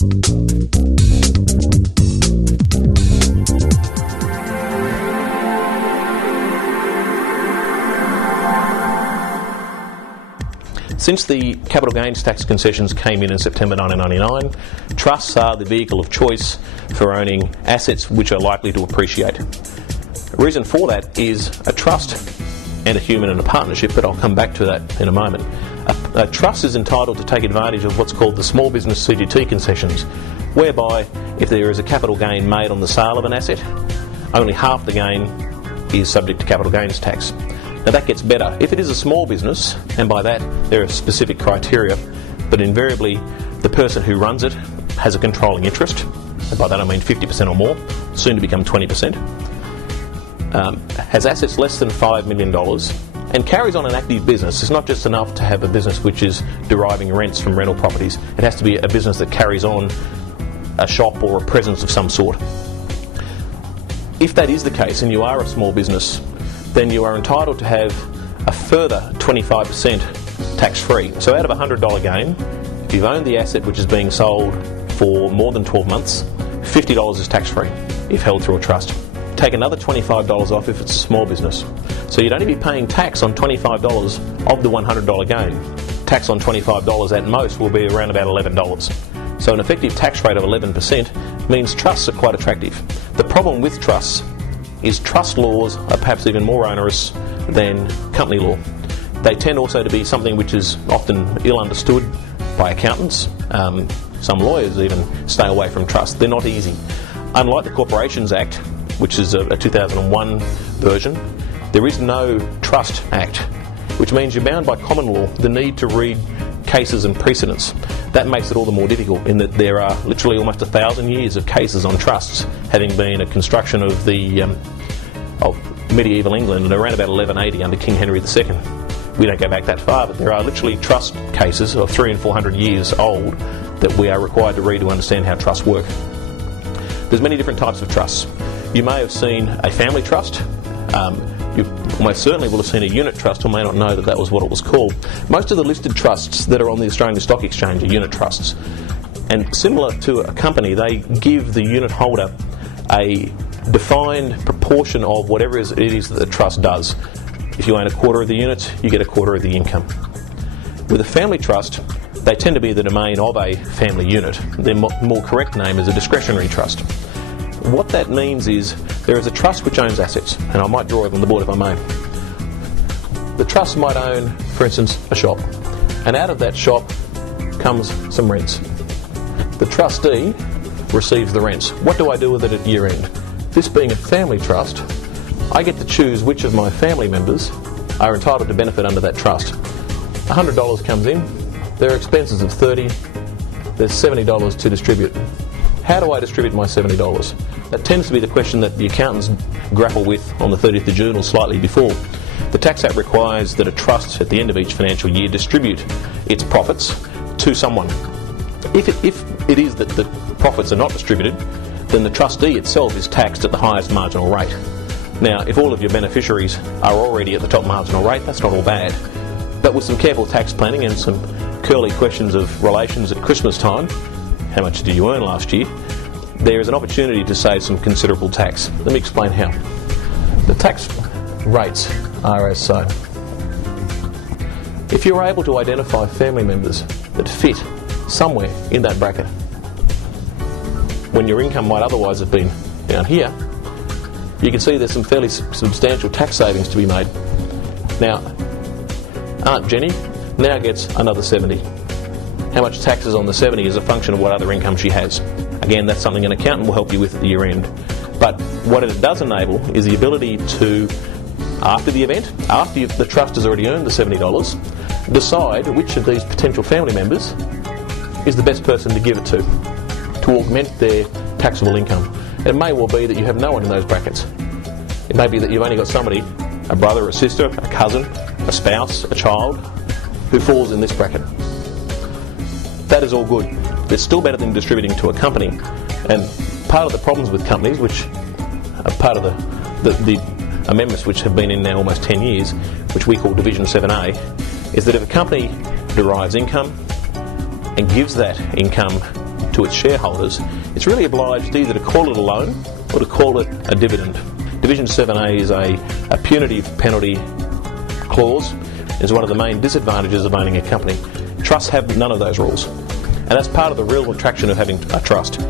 Since the capital gains tax concessions came in September 1999, trusts are the vehicle of choice for owning assets which are likely to appreciate. The reason for that is a trust and a human and a partnership, but I'll come back to that in a moment. A trust is entitled to take advantage of what's called the small business CGT concessions, whereby if there is a capital gain made on the sale of an asset, only half the gain is subject to capital gains tax. Now that gets better if it is a small business, and by that there are specific criteria, but invariably the person who runs it has a controlling interest, and by that I mean 50% or more, soon to become 20%, has assets less than $5 million, and carries on an active business. It's not just enough to have a business which is deriving rents from rental properties. It has to be a business that carries on a shop or a presence of some sort. If that is the case and you are a small business, then you are entitled to have a further 25% tax-free. So out of a $100 gain, if you've owned the asset which is being sold for more than 12 months, $50 is tax-free if held through a trust. Take another $25 off if it's a small business. So you'd only be paying tax on $25 of the $100 gain. Tax on $25 at most will be around about $11. So an effective tax rate of 11% means trusts are quite attractive. The problem with trusts is trust laws are perhaps even more onerous than company law. They tend also to be something which is often ill understood by accountants. Some lawyers even stay away from trusts. They're not easy. Unlike the Corporations Act, which is a 2001 version, there is no Trust Act, which means you're bound by common law, the need to read cases and precedents. That makes it all the more difficult in that there are literally almost 1,000 years of cases on trusts, having been a construction of the of medieval England and around about 1180 under King Henry II. We don't go back that far, but there are literally trust cases of 300 and 400 years old that we are required to read to understand how trusts work. There's many different types of trusts. You may have seen a family trust. You almost certainly will have seen a unit trust, or may not know that that was what it was called. Most of the listed trusts that are on the Australian Stock Exchange are unit trusts. And similar to a company, they give the unit holder a defined proportion of whatever it is that the trust does. If you own a quarter of the units, you get a quarter of the income. With a family trust, they tend to be the domain of a family unit. Their more correct name is a discretionary trust. What that means is there is a trust which owns assets, and I might draw it on the board if I may. The trust might own, for instance, a shop, and out of that shop comes some rents. The trustee receives the rents. What do I do with it at year end? This being a family trust, I get to choose which of my family members are entitled to benefit under that trust. $100 comes in, there are expenses of $30, there's $70 to distribute. How do I distribute my $70? That tends to be the question that the accountants grapple with on the 30th of June or slightly before. The Tax Act requires that a trust at the end of each financial year distribute its profits to someone. If it is that the profits are not distributed, then the trustee itself is taxed at the highest marginal rate. Now, if all of your beneficiaries are already at the top marginal rate, that's not all bad. But with some careful tax planning and some curly questions of relations at Christmas time, how much did you earn last year, there is an opportunity to save some considerable tax. Let me explain how. The tax rates are as so. If you're able to identify family members that fit somewhere in that bracket, when your income might otherwise have been down here, you can see there's some fairly substantial tax savings to be made. Now, Aunt Jenny now gets another 70. How much tax is on the 70 is a function of what other income she has. Again, that's something an accountant will help you with at the year end. But what it does enable is the ability to, after the event, after the trust has already earned the $70, decide which of these potential family members is the best person to give it to augment their taxable income. It may well be that you have no one in those brackets. It may be that you've only got somebody, a brother, a sister, a cousin, a spouse, a child, who falls in this bracket. That is all good. It's still better than distributing to a company. And part of the problems with companies, which are part of the amendments which have been in now almost 10 years, which we call Division 7A, is that if a company derives income and gives that income to its shareholders, it's really obliged either to call it a loan or to call it a dividend. Division 7A is a punitive penalty clause. It's one of the main disadvantages of owning a company. Trusts have none of those rules, and that's part of the real attraction of having a trust.